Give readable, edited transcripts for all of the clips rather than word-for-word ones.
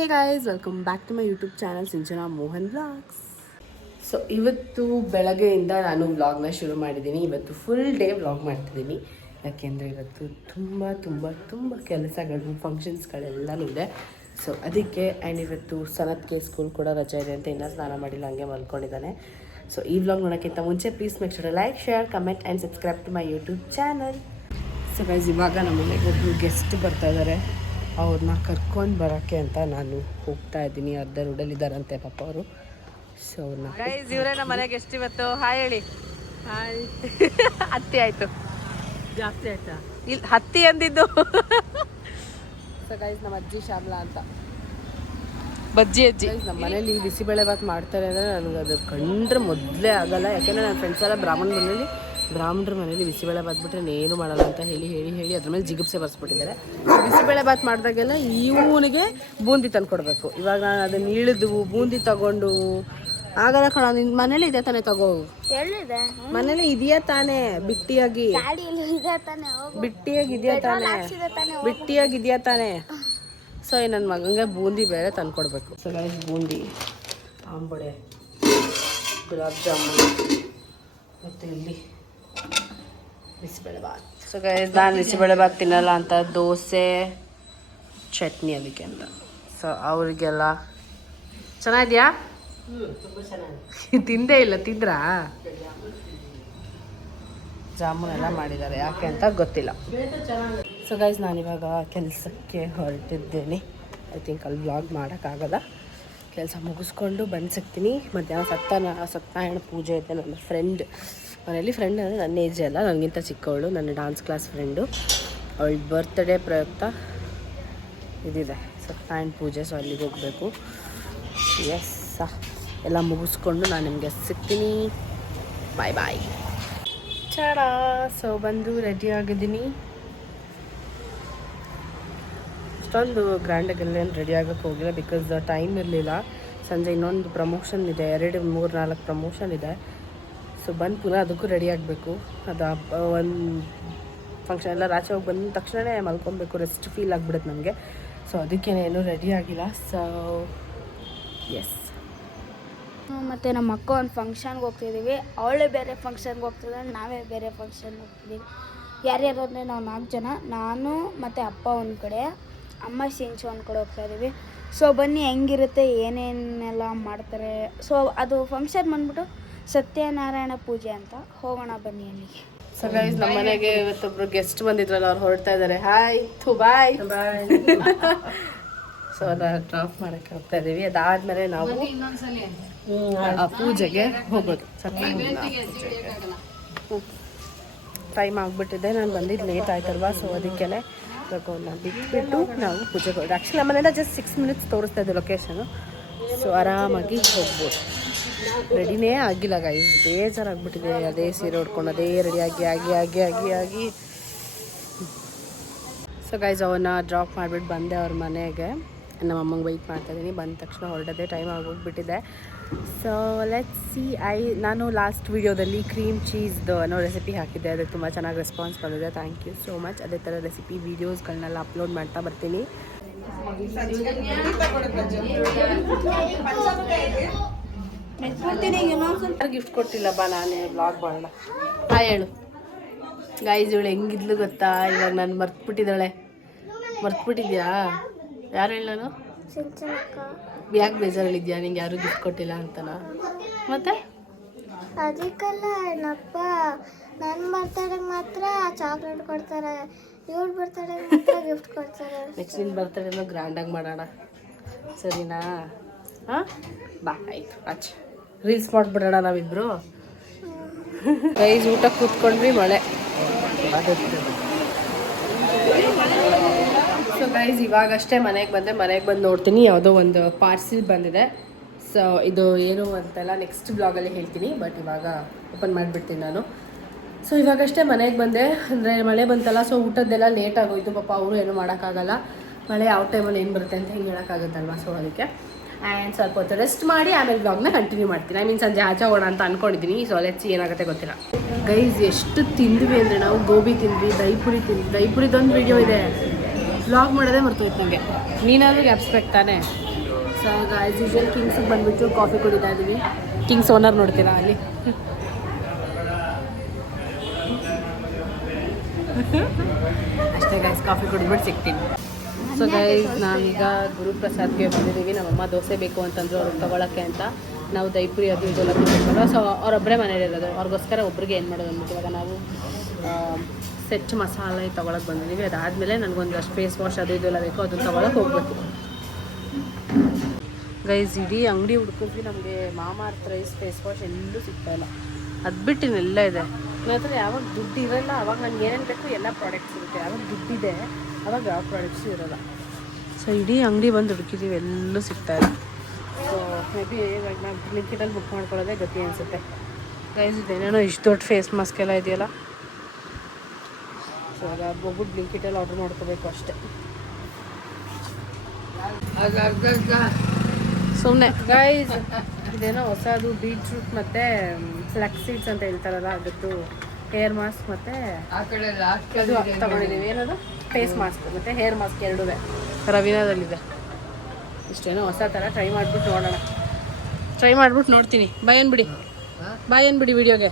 Hey guys, welcome back to my YouTube channel Sinchana Mohan vlogs. So ಇವತ್ತು ಬೆಳಗ್ಗೆಯಿಂದ ನಾನು ವ್ಲಾಗ್ನ ಶುರು ಮಾಡಿದ್ದೀನಿ. ಇವತ್ತು ಫುಲ್ ಡೇ ವ್ಲಾಗ್ ಮಾಡ್ತಿದ್ದೀನಿ. ಯಾಕೆಂದರೆ ಇವತ್ತು ತುಂಬ ತುಂಬ ತುಂಬ ಕೆಲಸಗಳು, ಫಂಕ್ಷನ್ಸ್ಗಳೆಲ್ಲನೂ ಇದೆ. ಸೊ ಅದಕ್ಕೆ. ಆ್ಯಂಡ್ ಇವತ್ತು ಸನತ್ಗೆ ಸ್ಕೂಲ್ ಕೂಡ ರಜೆ ಇದೆ ಅಂತ ಇನ್ನೂ ಸ್ನಾನ ಮಾಡಿಲ್ಲ, ಹಂಗೆ ಮಲ್ಕೊಂಡಿದ್ದಾನೆ. ಸೊ ಈ ವ್ಲಾಗ್ ನೋಡೋಕ್ಕಿಂತ ಮುಂಚೆ please make sure like, share, comment and subscribe to my YouTube channel. So guys, ಇವಾಗ ನಮ್ಮ ಮನೆಗೆ ಒಬ್ಬರು ಗೆಸ್ಟ್ ಬರ್ತಾ ಇದ್ದಾರೆ. ಅವ್ರನ್ನ ಕರ್ಕೊಂಡು ಬರೋಕ್ಕೆ ಅಂತ ನಾನು ಹೋಗ್ತಾ ಇದ್ದೀನಿ. ಅರ್ಧ ರೋಡಲ್ಲಿದ್ದಾರಂತೆ ಪಾಪ ಅವರು. ಸೊ ಅವ್ರನ್ನ ಗೈಸ್, ಇವರೇ ನಮ್ಮ ಮನೆಗೆ ಎಷ್ಟು ಇವತ್ತು. ಹಾಯ್ ಹೇಳಿ. ಹಾಯ್. ಹತ್ತಿ ಆಯ್ತು, ಜಾಸ್ತಿ ಆಯ್ತಾ? ಇಲ್ಲಿ ಹತ್ತಿ ಅಂದಿದ್ದು. ಸೊ ಗೈಸ್, ನಮ್ಮ ಅಜ್ಜಿ ಶ್ಯಾಮ್ಲಾ ಅಂತ, ಬಜ್ಜಿ ಅಜ್ಜಿ. ನಮ್ಮ ಮನೇಲಿ ಬಿಸಿಬೇಳೆ ಭಾತ್ ಮಾಡ್ತಾರೆ ಅಂದರೆ ನನಗೆ ಅದು ಕಂಡ್ರೆ ಮೊದಲೇ ಆಗಲ್ಲ. ಯಾಕೆಂದರೆ ನನ್ನ ಫ್ರೆಂಡ್ಸ್ ಎಲ್ಲ ಬ್ರಾಹ್ಮಣರ ಮನೇಲಿ ಬಿಸಿಬೇಳೆ ಭಾತ್ ಬಿಟ್ಟರೆ ಏನು ಮಾಡಲ್ಲ ಅಂತ ಹೇಳಿ ಹೇಳಿ ಹೇಳಿ ಅದ್ರ ಮೇಲೆ ಜಿಗುಪ್ಸೆ ಬರ್ಸ್ಬಿಟ್ಟಿದ್ದಾರೆ. ಬಿಸಿಬೇಳೆ ಭಾತ್ ಮಾಡಿದಾಗೆಲ್ಲ ಇವನಿಗೆ ಬೂಂದಿ ತಂದು ಕೊಡಬೇಕು. ಇವಾಗ ನಾನು ಅದನ್ನು ಇಳಿದು ಬೂಂದಿ ತಗೊಂಡು ಆಗಲ್ಲ ಕಣ. ನಿನ್ನ ಮನೇಲಿ ಇದೆ ತಾನೇ, ತಗೋ. ಮನೇಲಿ ಇದೆಯಾ ತಾನೇ? ಬಿಟ್ಟಿಯಾಗಿದೆಯಾ ತಾನೇ? ಸೊ ನನ್ನ ಮಗನಿಗೆ ಬೂಂದಿ ಬೇರೆ ತಂದು ಕೊಡಬೇಕು. ಸೊ ಗೈಸ್, ಬೂಂದಿ, ಆಂಬಡೆ, ಗುಲಾಬ್ ಜಾಮೂನ್ ಮತ್ತು ಇಲ್ಲಿ ಬಿಸಿಬೇಳೆ ಭಾತ್. ಸೊ ಗೈಸ್, ನಾನು ಬಿಸಿಬೇಳೆ ಭಾತ್ ತಿನ್ನಲ್ಲ ಅಂತ ದೋಸೆ ಚಟ್ನಿ ಅದಕ್ಕೆ ಅಂತ. ಸೊ ಅವರಿಗೆಲ್ಲ ಚೆನ್ನಾಗಿದೆಯಾ? ತಿಂದೇ ಇಲ್ಲ, ತಿಂದ್ರಾ? ಜಾಮೂನ್ ಎಲ್ಲ ಮಾಡಿದ್ದಾರೆ, ಯಾಕೆ ಅಂತ ಗೊತ್ತಿಲ್ಲ. ಸೊ ಗೈಸ್, ನಾನಿವಾಗ ಕೆಲಸಕ್ಕೆ ಹೊರಟಿದ್ದೇನೆ. ಐ ಥಿಂಕ್ ಅಲ್ಲಿ ವ್ಲಾಗ್ ಮಾಡೋಕ್ಕಾಗಲ್ಲ. ಕೆಲಸ ಮುಗಿಸ್ಕೊಂಡು ಬಂದು ಸಿಗ್ತೀನಿ. ಮಧ್ಯಾಹ್ನ ಸತ್ಯನಾರಾಯಣ ಪೂಜೆ ಇದೆ. ನನ್ನ ಫ್ರೆಂಡ್ ಮನೇಲಿ, ಫ್ರೆಂಡ್ ಅಂದರೆ ನನ್ನ ಏಜೇ ಅಲ್ಲ, ನನಗಿಂತ ಚಿಕ್ಕವಳು, ನನ್ನ ಡಾನ್ಸ್ ಕ್ಲಾಸ್ ಫ್ರೆಂಡು. ಅವಳ ಬರ್ತ್ಡೇ ಪ್ರಯುಕ್ತ ಇದಿದೆ ಸತ್ಯನಾರಾಯಣ ಪೂಜೆ. ಸೊ ಅಲ್ಲಿಗೆ ಹೋಗಬೇಕು. ಎಸ್, ಎಲ್ಲ ಮುಗಿಸ್ಕೊಂಡು ನಾನು ನಿಮಗೆ ಸಿಗ್ತೀನಿ. ಬಾಯ್ ಬಾಯ್. ಚಾಡ. ಸೊ ಬಂದು ರೆಡಿ ಆಗಿದ್ದೀನಿ. ಅಷ್ಟೊಂದು ಗ್ರ್ಯಾಂಡಾಗೆಲ್ಲೇನು ರೆಡಿ ಆಗೋಕ್ಕೆ ಹೋಗಿಲ್ಲ, ಬಿಕಾಸ್ ಟೈಮ್ ಇರಲಿಲ್ಲ. ಸಂಜೆ ಇನ್ನೊಂದು ಪ್ರಮೋಷನ್ ಇದೆ, 2-3-4 ಪ್ರಮೋಷನ್ ಇದೆ. ಸೊ ಬಂದು ಪುನಃ ಅದಕ್ಕೂ ರೆಡಿ ಆಗಬೇಕು. ಅದು ಒಂದು ಫಂಕ್ಷನ್ ಎಲ್ಲ ಆಚೆ ಹೋಗಿ ಬಂದ ತಕ್ಷಣವೇ ಮಲ್ಕೊಬೇಕು, ರೆಸ್ಟ್ ಫೀಲ್ ಆಗಿಬಿಡುತ್ತೆ ನನಗೆ. ಸೊ ಅದಕ್ಕೇನೇನು ರೆಡಿ ಆಗಿಲ್ಲ. So S. ಮತ್ತು ನಮ್ಮ ಅಕ್ಕ ಒಂದು ಫಂಕ್ಷನ್ಗೆ ಹೋಗ್ತಿದ್ದೀವಿ. ಅವಳೇ ಬೇರೆ ಫಂಕ್ಷನ್ಗೆ ಹೋಗ್ತಿದ್ದಾಳೆ, ನಾವೇ ಬೇರೆ ಫಂಕ್ಷನ್ಗೆ ಹೋಗ್ತಿದ್ದೀವಿ. ಯಾರ್ಯಾರು ಅಂದರೆ ನಾವು 4 ಜನ, ನಾನು ಮತ್ತು ಅಪ್ಪ ಒಂದು ಕಡೆ, ಅಮ್ಮ ಸಿಂಚು ಒಂದು ಕಡೆ ಹೋಗ್ತಾಯಿದ್ದೀವಿ. ಸೊ ಬನ್ನಿ ಹೆಂಗಿರುತ್ತೆ, ಏನೇನೆಲ್ಲ ಮಾಡ್ತಾರೆ. ಸೊ ಅದು ಫಂಕ್ಷನ್ ಬಂದ್ಬಿಟ್ಟು ಸತ್ಯನಾರಾಯಣ ಪೂಜೆ ಅಂತ. ಹೋಗೋಣ ಬನ್ನಿ ಅಲ್ಲಿಗೆ. ಸೊ ಗೈಸ್, ನಮ್ಮ ಮನೆಗೆ ಇವತ್ತೊಬ್ರು ಗೆಸ್ಟ್ ಬಂದಿದ್ರಲ್ಲ, ಅವ್ರು ಹೊರಡ್ತಾ ಇದ್ದಾರೆ. ಹಾಯ್, ಬಾಯ್. ಸೊ ಅದನ್ನ ಡ್ರಾಪ್ ಮಾಡೋಕ್ಕೆ ಹೋಗ್ತಾ ಇದ್ದೀವಿ. ಅದಾದಮೇಲೆ ನಾವು ಆ ಪೂಜೆಗೆ ಹೋಗೋದು. ಟೈಮ್ ಆಗಿಬಿಟ್ಟಿದೆ, ನಾನು ಬಂದಿದ್ದು ಲೇಟ್ ಆಯ್ತಲ್ವಾ. ಸೊ ಅದಕ್ಕೇ ಇವಾಗ ಬಿಟ್ಬಿಟ್ಟು ನಾವು ಪೂಜೆಗೆ ಹೋಗೋದು. ಆ್ಯಕ್ಚುಲಿ ನಮ್ಮ ಮನೆಯಿಂದ ಜಸ್ಟ್ 6 ಮಿನಿಟ್ಸ್ ತೋರಿಸ್ತಾ ಇದೆ ಲೊಕೇಶನು. ಸೊ ಆರಾಮಾಗಿ ಹೋಗ್ಬೋದು. ರೆಡಿನೇ ಆಗಿಲ್ಲ ಗೈಸ್, ಬೇಜಾರಾಗ್ಬಿಟ್ಟಿದೆ. ಅದೇ ಸೀರೆ ಉಟ್ಕೊಂಡು ಅದೇ ರೆಡಿಯಾಗಿ ಆಗಿ. ಸೊ ಗೈಸ್, ಅವನ್ನ ಡ್ರಾಪ್ ಮಾಡಿಬಿಟ್ಟು ಬಂದೆ ಅವ್ರ ಮನೆಗೆ. ನಮ್ಮ ಅಮ್ಮಂಗೆ ವೆಯ್ಟ್ ಮಾಡ್ತಾಯಿದ್ದೀನಿ. ಬಂದ ತಕ್ಷಣ ಹೊರಡದೆ, ಟೈಮ್ ಆಗೋಗ್ಬಿಟ್ಟಿದೆ. So let's see. ನಾನು ಲಾಸ್ಟ್ ವೀಡಿಯೋದಲ್ಲಿ ಕ್ರೀಮ್ ಚೀಸ್ದು ಅನ್ನೋ ರೆಸಿಪಿ ಹಾಕಿದ್ದೆ. ಅದಕ್ಕೆ ತುಂಬ ಚೆನ್ನಾಗಿ ರೆಸ್ಪಾನ್ಸ್ ಬಂದಿದೆ. Thank you so much. ಅದೇ ಥರ ರೆಸಿಪಿ ವೀಡಿಯೋಸ್ಗಳನ್ನೆಲ್ಲ ಅಪ್ಲೋಡ್ ಮಾಡ್ತಾ ಬರ್ತೀನಿ. ಗಿಫ್ಟ್ ಕೊಟ್ಟಿಲ್ಲ ಬಾ, ನಾನೇ ವ್ಲಾಗ್ ಮಾಡೋಣ. ಹೇಳು ಗೈಸ್, ಇವಳು ಹೆಂಗಿದ್ಲು ಗೊತ್ತಾ? ಇವಾಗ ನಾನು ಮರ್ತ್ಬಿಟ್ಟಿದ್ಯಾ? ಯಾರು ಹೇಳಿ? ನಾನು ಯಾಕೆ ಬೇಜಾರಲ್ಲಿದ್ಯಾ? ನಿಂಗೆ ಯಾರು ಗಿಫ್ಟ್ ಕೊಟ್ಟಿಲ್ಲ ಅಂತನಾ? ಮತ್ತೆ ಅದಕ್ಕೆಲ್ಲ ಏನಪ್ಪ, ನನ್ನ ಬರ್ತಡೆಗೆ ಮಾತ್ರ ಚಾಕ್ಲೇಟ್ ಕೊಡ್ತಾರೆ, ಇವ್ರ ಬರ್ತಡೆಗೆ ಮಾತ್ರ ಗಿಫ್ಟ್ ಕೊಡ್ತಾರೆ. ನೆಕ್ಸ್ಟ್ ನಿನ್ನ ಬರ್ತಡೇನೂ ಗ್ರ್ಯಾಂಡಾಗಿ ಮಾಡೋಣ, ಸರಿನಾ? ಹಾಂ ಬಾ, ಆಯಿತು. ಆಚೆ ರೀಲ್ಸ್ ಮಾಡಿಬಿಡೋಣ ನಾವಿಬ್ಬರು. ಗೈಸ್, ಊಟ ಕೂತ್ಕೊಂಡ್ವಿ, ಮಳೆ ಸೊ ಗೈಸ್, ಇವಾಗಷ್ಟೇ ಮನೆಗೆ ಬಂದು ನೋಡ್ತೀನಿ, ಯಾವುದೋ ಒಂದು ಪಾರ್ಸೆಲ್ ಬಂದಿದೆ. ಸೊ ಇದು ಏನು ಅಂತೆಲ್ಲ ನೆಕ್ಸ್ಟ್ ಬ್ಲಾಗಲ್ಲಿ ಹೇಳ್ತೀನಿ. ಬಟ್ ಇವಾಗ ಓಪನ್ ಮಾಡಿಬಿಡ್ತೀನಿ ನಾನು. ಸೊ ಇವಾಗಷ್ಟೇ ಮನೆಗೆ ಬಂದೆ, ಅಂದರೆ ಮಳೆ ಬಂತಲ್ಲ. ಸೊ ಊಟದ್ದೆಲ್ಲ ಲೇಟ್ ಆಗೋಯ್ತು. ಪಾಪ ಅವರು ಏನೂ ಮಾಡೋಕ್ಕಾಗಲ್ಲ, ಮಳೆ ಯಾವ ಟೈಮಲ್ಲಿ ಏನು ಬರುತ್ತೆ ಅಂತ ಹಿಂಗೆ ಹೇಳೋಕ್ಕಾಗುತ್ತಲ್ವ. ಸೊ ಅದಕ್ಕೆ ಆ್ಯಂಡ್ ಸ್ವಲ್ಪ ಹೊತ್ತು ರೆಸ್ಟ್ ಮಾಡಿ ಆಮೇಲೆ ಬ್ಲಾಗ್ನ ಕಂಟಿನ್ಯೂ ಮಾಡ್ತೀನಿ. ಐ ಮೀನ್ ಸಂಜೆ ಆಚೆ ಹೋಗೋಣ ಅಂತ ಅಂದ್ಕೊಂಡಿದ್ದೀನಿ. ಸೊ ಲೆಟ್ಸ್ ಏನಾಗುತ್ತೆ ಗೊತ್ತಿಲ್ಲ. ಗೈಸ್, ಎಷ್ಟು ತಿಂದ್ವಿ ಅಂದರೆ ನಾವು ಗೋಬಿ ತಿಂದ್ವಿ, ದಹಿಪುರಿದೊಂದು ವೀಡಿಯೋ ಇದೆ. ವ್ಲಾಗ್ ಮಾಡೋದೇ ಮರ್ತೋಯ್ತು ನನಗೆ. ನೀನಾದರೂ ಗ್ಯಾಪ್ಸ್ಬೇಕು ತಾನೇ? ಸೊ ಆ್ಯಸ್ ಯೂಶುವಲ್ ಕಿಂಗ್ಸಿಗೆ ಬಂದುಬಿಟ್ಟು ಕಾಫಿ ಕುಡಿತಾ ಇದ್ದೀವಿ. ಕಿಂಗ್ಸ್ ಓನರ್ ನೋಡ್ತೀರಾ ಅಲ್ಲಿ. ಅಷ್ಟೇ ಗೈಸ್, ಕಾಫಿ ಕುಡಿದ್ಬಿಟ್ಟು ಸಿಗ್ತೀನಿ. ಸೊ ಗೈಸ್ ನಾವೀಗ ಗುರುಪ್ರಸಾದ್ಗೆ ಬಂದಿದ್ದೀವಿ. ನಮ್ಮಮ್ಮ ದೋಸೆ ಬೇಕು ಅಂತಂದ್ರು ಅವ್ರಿಗೆ ತೊಗೊಳಕ್ಕೆ ಅಂತ. ನಾವು ದೈಪುರಿ ಅದು ಇದೆಲ್ಲ ತಿಂದಿದ್ದಲ್ಲ. ಸೊ ಅವರೊಬ್ಬರೇ ಮನೇಲಿರೋದು, ಅವ್ರಿಗೋಸ್ಕರ ಒಬ್ರಿಗೆ ಏನು ಮಾಡೋದು ಅಂದ್ಬಿಟ್ಟು ಇವಾಗ ನಾವು ಸೆಟ್ ಮಸಾಲೆ ತೊಗೊಳಕ್ಕೆ ಬಂದಿದ್ದೀವಿ. ಅದಾದಮೇಲೆ ನನಗೊಂದಷ್ಟು ಫೇಸ್ ವಾಶ್ ಅದು ಇದೆಲ್ಲ ಬೇಕು, ಅದನ್ನು ತೊಗೊಳಕ್ಕೆ ಹೋಗ್ಬೇಕು. ಗೈಸ್ ಇಡೀ ಅಂಗಡಿ ಹುಡ್ಕಿದ್ವಿ, ನಮಗೆ ಮಾಮಾರ್ತ್ ರೈಸ್ ಫೇಸ್ ವಾಶ್ ಎಲ್ಲೂ ಸಿಗ್ತಾಯಿಲ್ಲ. ಅದು ಬಿಟ್ಟು ಇನ್ನೆಲ್ಲ ಇದೆ. ನನ್ನ ಹತ್ರ ಯಾವಾಗ ದುಡ್ಡು ಇರೋಲ್ಲ ಅವಾಗ ನನಗೆ ಏನೇನು ಬೇಕು ಎಲ್ಲ ಪ್ರಾಡಕ್ಟ್ಸ್ ಇರುತ್ತೆ. ಯಾವಾಗ ದುಡ್ಡಿದೆ ಅವಾಗ ಯಾವ ಪ್ರಾಡಕ್ಟ್ಸು ಇರೋಲ್ಲ. ಸೊ ಇಡೀ ಅಂಗಡಿ ಬಂದು ಹುಡುಕಿದ್ದೀವಿ, ಎಲ್ಲೂ ಸಿಗ್ತಾಯಿಲ್ಲ. ಸೊ ಮೇ ಬಿ ಇವಾಗ ನಾವು ಬ್ಲಿಂಕಿಟಲ್ಲಿ ಬುಕ್ ಮಾಡ್ಕೊಳ್ಳೋದೇ ಗತಿ ಅನಿಸುತ್ತೆ. ಗೈಸ್ ಇದೇನೇನೋ ಇಷ್ಟು ದೊಡ್ಡ ಫೇಸ್ ಮಾಸ್ಕ್ ಎಲ್ಲ ಇದೆಯಲ್ಲ. ಸೊ ಅದು ಹೋಗ್ಬಿಟ್ಟು ಬ್ಲಿಂಕಿಟಲ್ಲಿ ಆರ್ಡ್ರ್ ಮಾಡ್ಕೋಬೇಕು ಅಷ್ಟೇ. ಸುಮ್ಮನೆ ಗೈಸ್ ಇದೇನೋ ಹೊಸದು ಬೀಟ್ರೂಟ್ ಮತ್ತು ಫ್ಲೆಕ್ಸ್ ಸೀಡ್ಸ್ ಅಂತ ಹೇಳ್ತಾರಲ್ಲ, ಅದರದ್ದು ಹೇರ್ ಮಾಸ್ಕ್ ಮತ್ತು ಅದು ತಗೊಂಡಿದ್ದೀವಿ. ಏನದು ಫೇಸ್ ಮಾಸ್ಕ್ ಮತ್ತು ಹೇರ್ ಮಾಸ್ಕ್ ಎರಡೂ ರವೀನಾದಲ್ಲಿದೆ. ಇಷ್ಟೇನೋ ಹೊಸ ಥರ ಟ್ರೈ ಮಾಡಿಬಿಟ್ಟು ನೋಡೋಣ. ಟ್ರೈ ಮಾಡಿಬಿಟ್ಟು ನೋಡ್ತೀನಿ. ಬಾಯ್ ಅನ್ಬಿಡಿ ವಿಡಿಯೋಗೆ.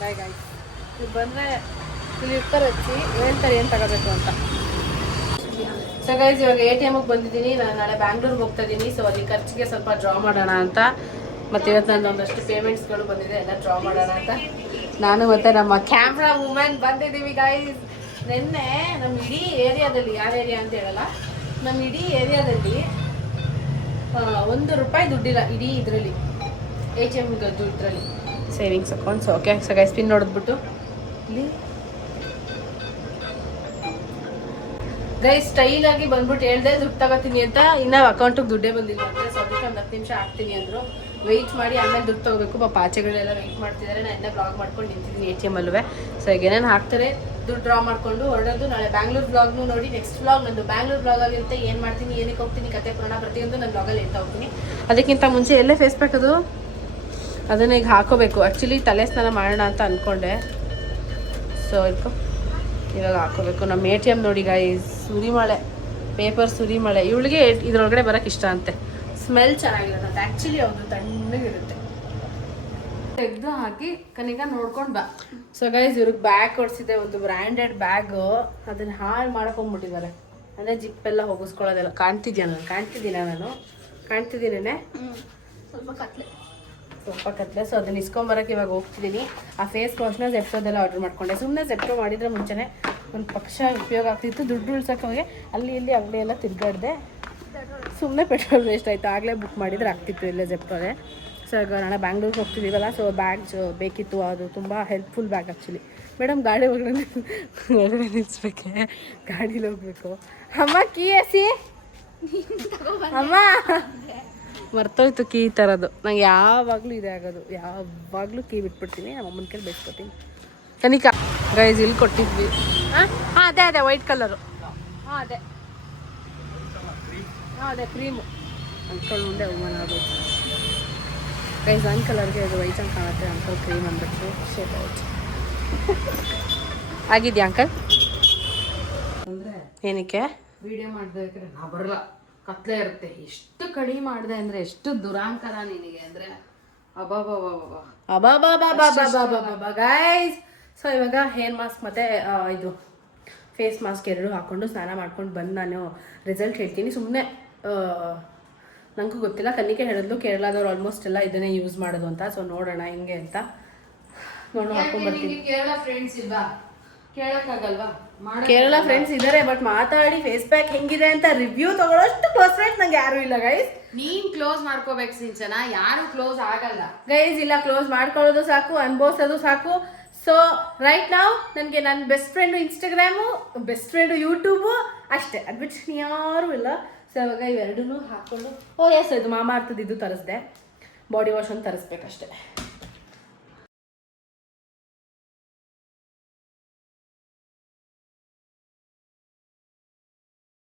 Bye guys. ನೀವು ಬಂದರೆ ಇಲ್ಲಿ ಇರ್ತಾರೆ ಹಚ್ಚಿ ಹೇಳ್ತಾರೆ ಏನು ತಗೋಬೇಕು ಅಂತ. ಸೊ ಗೈಸ್ ಇವಾಗ ATMಗೆ ಬಂದಿದ್ದೀನಿ. ನಾನು ನಾಳೆ ಬ್ಯಾಂಗ್ಳೂರ್ಗೆ ಹೋಗ್ತಾ ಇದ್ದೀನಿ. ಸೊ ಅಲ್ಲಿ ಖರ್ಚಿಗೆ ಸ್ವಲ್ಪ ಡ್ರಾ ಮಾಡೋಣ ಅಂತ. ಮತ್ತು ಇವತ್ತು ನಾನು ಒಂದಷ್ಟು ಪೇಮೆಂಟ್ಸ್ಗಳು ಬಂದಿದೆ, ಎಲ್ಲ ಡ್ರಾ ಮಾಡೋಣ ಅಂತ ನಾನು ಮತ್ತು ನಮ್ಮ ಕ್ಯಾಮ್ರಾ ವುಮೆನ್ ಬಂದಿದ್ದೀವಿ ಗೈಸ್. ನಿನ್ನೆ ನಮ್ಮ ಇಡೀ ಏರಿಯಾದಲ್ಲಿ, ಯಾವ ಏರಿಯಾ ಅಂತ ಹೇಳಲ್ಲ, ನಮ್ಮ ಇಡೀ ಏರಿಯಾದಲ್ಲಿ ₹1 ದುಡ್ಡಿಲ್ಲ. ಇಡೀ ಇದರಲ್ಲಿ ATM ದುಡ್ಡರಲ್ಲಿ savings accounts. Okay so guys pin ನೋಡಿದ್ಬಿಟ್ಟು ಇಲ್ಲಿ ಗೈಸ್ ಸ್ಟೈಲಾಗಿ ಬಂದ್ಬಿಟ್ಟು ಹೇಳ್ದೆ ದುಡ್ಡು ತಗೋತೀನಿ ಅಂತ. ಇನ್ನೂ ಅಕೌಂಟಿಗೆ ದುಡ್ಡೇ ಬಂದಿಲ್ಲ ಅಂತ. ಸೊ ಅದಕ್ಕೆ ಒಂದು 10 ನಿಮಿಷ ಆಗ್ತೀನಿ ಅಂದರು. ವೆಯ್ಟ್ ಮಾಡಿ ಆಮೇಲೆ ದುಡ್ಡು ತೊಗೋಬೇಕು. ಪಾಪ ಆಚೆಗಳೆಲ್ಲ ವೆಯ್ಟ್ ಮಾಡ್ತಿದ್ದಾರೆ. ನಾನು ಇನ್ನೂ ಬ್ಲಾಗ್ ಮಾಡ್ಕೊಂಡು ನಿಂತಿದ್ದೀನಿ ATM ಅಲ್ಲೂ. ಸೊ ಈಗ ಏನೇನು ಹಾಕ್ತಾರೆ ದುಡ್ಡು ಡ್ರಾ ಮಾಡಿಕೊಂಡು ಹೊರಡೋದು. ನಾಳೆ ಬ್ಯಾಂಗ್ಳೂರ್ ಬ್ಲಾಗ್ನು ನೋಡಿ. ನೆಕ್ಸ್ಟ್ ಬ್ಲಾಗ್ ನಂದು ಬ್ಯಾಂಗ್ಳೂರ್ ಬ್ಲಾಗಾಗಿರುತ್ತೆ. ಏನು ಮಾಡ್ತೀನಿ, ಏನಕ್ಕೆ ಹೋಗ್ತೀನಿ, ಕತೆ ಪುರಾಣ ಪ್ರತಿಯೊಂದು ನನ್ನ ಬ್ಲಾಗಲ್ಲಿ ಹೇಳ್ತಾ ಹೋಗ್ತೀನಿ. ಅದಕ್ಕಿಂತ ಮುಂಚೆ ಎಲ್ಲೇ ಫೇಸ್ ಪ್ಯಾಕ್ ಅದು ಅದನ್ನು ಈಗ ಹಾಕೋಬೇಕು. ಆ್ಯಕ್ಚುಲಿ ತಲೆ ಸ್ನಾನ ಮಾಡೋಣ ಅಂತ ಅಂದ್ಕೊಂಡೆ. ಸೊ ಇವಾಗ ಹಾಕೋಬೇಕು. ನಮ್ಮ ATM ನೋಡಿ ಗೈಸ್, ಸುರಿಮಳೆ, ಪೇಪರ್ ಸುರಿಮಳೆ. ಇವಳಿಗೆ ಇದ್ರೊಳಗಡೆ ಬರೋಕ್ಕೆ ಇಷ್ಟ ಅಂತೆ. ಸ್ಮೆಲ್ ಚೆನ್ನಾಗಿರುತ್ತೆ. ಆ್ಯಕ್ಚುಲಿ ಹೌದು, ತಣ್ಣಗಿರುತ್ತೆ. ತೆಗೆದು ಹಾಕಿ ಕನಿಗ ನೋಡ್ಕೊಂಡು ಬಾ. ಸೊ ಗೈಸ್ ಇವ್ರಿಗೆ ಬ್ಯಾಗ್ ಕೊಡಿಸಿದೆ, ಒಂದು ಬ್ರ್ಯಾಂಡೆಡ್ ಬ್ಯಾಗು. ಅದನ್ನು ಹಾಳು ಮಾಡ್ಕೊಂಬಿಟ್ಟಿದ್ದಾರೆ. ಅಂದರೆ ಜಿಪ್ಪೆಲ್ಲ ಹೋಗಿಸ್ಕೊಳ್ಳೋದೆಲ್ಲ. ಕಾಣ್ತಿದ್ದೀನ ನಾನು ಕಾಣ್ತಿದ್ದೀನೇ ಸ್ವಲ್ಪ ಕತ್ಲೆ. ಸೊ ಅದನ್ನ ಇಸ್ಕೊಂಬರೋಕ್ಕೆ ಇವಾಗ ಹೋಗ್ತಿದ್ದೀನಿ. ಆ ಫೇಸ್ ವಾಶ್ನ ಜೆಪ್ಟೋದೆಲ್ಲ ಆರ್ಡರ್ ಮಾಡ್ಕೊಂಡೆ. ಸುಮ್ಮನೆ ಜೆಪ್ಟೋ ಮಾಡಿದರೆ ಮುಂಚೆನೇ ಒಂದು ಪಕ್ಷ ಉಪಯೋಗ ಆಗ್ತಿತ್ತು. ದುಡ್ಡು ಉಳ್ಸೋಕೆ ಅಲ್ಲಿ ಇಲ್ಲಿ ಅಂಗಡಿ ಎಲ್ಲ ತಿರ್ಗಾಡ್ದೆ. ಸುಮ್ಮನೆ ಪೆಟ್ರೋಲ್ ವೇಸ್ಟ್ ಆಯಿತು. ಆಗಲೇ ಬುಕ್ ಮಾಡಿದರೆ ಆಗ್ತಿತ್ತು ಇಲ್ಲೇ ಜೆಪ್ಟೋದೆ. ಸೊ ಈಗ ನಾಳೆ ಬ್ಯಾಂಗ್ಳೂರ್ಗೆ ಹೋಗ್ತಿದ್ದೀವಲ್ಲ. ಸೊ ಬ್ಯಾಗ್ ಬೇಕಿತ್ತು. ಅದು ತುಂಬ ಹೆಲ್ಪ್ಫುಲ್ ಬ್ಯಾಗ್ ಆ್ಯಕ್ಚುಲಿ. ಮೇಡಮ್ ಗಾಡಿ ಒಳಗಡೆ ನಿಲ್ಲಿಸ್ಬೇಕೆ, ಗಾಡೀಲಿ ಹೋಗ್ಬೇಕು. ಅಮ್ಮ ಕೀ ಎಸಿ ಅಮ್ಮ ಮರ್ತೋಯ್ತು ಕೀ ತರೋದು. ನಂಗೆ ಯಾವಾಗಲೂ ಇದೆ ಆಗೋದು. ಯಾವಾಗಲೂ ಕೀ ಬಿಟ್ಬಿಡ್ತೀನಿ. ನಮ್ಮ ಅಮ್ಮನ ಕೈಲಿ ಬೇಯಿಸ್ಕೊತೀನಿ. ಕನಿಕಾ ಗೈಸ್ ಇಲ್ಲಿ ಕೊಟ್ಟಿದ್ವಿ. ಹಾಂ ಅದೇ ವೈಟ್ ಕಲರು. ಅದೇ ಕ್ರೀಮು. ಅಂಕಲ್ ಮುಂದೆ ಅವಮಾನ ಆಗೋದು ಗೈಸ್. ಅಂಕಲರ್ಗೆ ಅದು ವೈಟ್ ಹಂಗೆ ಕಾಣುತ್ತೆ. ಅಂಕಲ್ ಕ್ರೀಮ್ ಅಂದ್ಬಿಟ್ಟು ಶೇಪ್ ಔಟ್ ಆಗಿದೆಯಾ ಅಂಕಲ್? ಏನಕ್ಕೆ ವಿಡಿಯೋ ಮಾಡ್ಬೇಕಾದ್ರೆ ನಾ ಬರಲ್ಲ, ಕತ್ಲೆ ಇರುತ್ತೆ. ಎಷ್ಟು ಕಡಿಮೆ ಮಾಡಿದೆ ಅಂದರೆ ಎಷ್ಟು ದುರಾಂಕರ ನಿನಗೆ ಅಂದರೆ ಅಬಾಬಾಬಾಬಾಬಾಬಾಬಾಬಾಬಾ ಗೈಸ್. ಸೊ ಇವಾಗ ಹೇರ್ ಮಾಸ್ಕ್ ಮತ್ತು ಇದು ಫೇಸ್ ಮಾಸ್ಕ್ ಎರಡು ಹಾಕ್ಕೊಂಡು ಸ್ನಾನ ಮಾಡ್ಕೊಂಡು ಬಂದು ನಾನು ರಿಸಲ್ಟ್ ಹೇಳ್ತೀನಿ. ಸುಮ್ಮನೆ ನನಗೂ ಗೊತ್ತಿಲ್ಲ. ಕನ್ನಿಕೆ ಹೇಳಿದ್ಲು ಕೇರಳದವ್ರು ಆಲ್ಮೋಸ್ಟ್ ಎಲ್ಲ ಇದನ್ನೇ ಯೂಸ್ ಮಾಡೋದು ಅಂತ. ಸೊ ನೋಡೋಣ ಹೆಂಗೆ ಅಂತ ಹಾಕೊಂಡ್ಬರ್ತೀನಿ. ಕೇರಳ ಫ್ರೆಂಡ್ಸ್ ಇಲ್ವಾ? ಕೇಳೋಕ್ಕಾಗಲ್ವಾ? ಕೇರಳ ಫ್ರೆಂಡ್ಸ್ ಇದ್ದಾರೆ, ಬಟ್ ಮಾತಾಡಿ ಫೇಸ್ ಪ್ಯಾಕ್ ಹೆಂಗಿದೆ ಅಂತ ರಿವ್ಯೂ ತಗೊಳ್ಳೋಷ್ಟು ಕ್ಲೋಸ್ ಫ್ರೆಂಡ್ಸ್ ನಂಗೆ ಯಾರು ಇಲ್ಲ ಗೈಸ್. ನೀನ್ ಕ್ಲೋಸ್ ಮಾಡ್ಕೋಬೇಕು ಸಿಂಚನ, ಯಾರು ಕ್ಲೋಸ್ ಆಗಲ್ಲ ಗೈಸ್. ಇಲ್ಲ, ಕ್ಲೋಸ್ ಮಾಡ್ಕೊಳ್ಳೋದು ಸಾಕು, ಅನ್ಭವಿಸೋದು ಸಾಕು. ಸೊ ರೈಟ್ ನಾವು ನನಗೆ ನನ್ನ best friend Instagram, best friend YouTube ಅಷ್ಟೇ. ಅದು ಬಿಟ್ಟು ಯಾರೂ ಇಲ್ಲ. ಸೊ ಇವಾಗ ಇವೆರಡೂ ಹಾಕ್ಕೊಂಡು ಎಸ್ ಇದು ಮಾಮಾರ್ಥದ್ದು ಇದು ತರಿಸ್ದೆ. ಬಾಡಿ ವಾಶ್ ಒಂದು ತರಿಸ್ಬೇಕಷ್ಟೆ.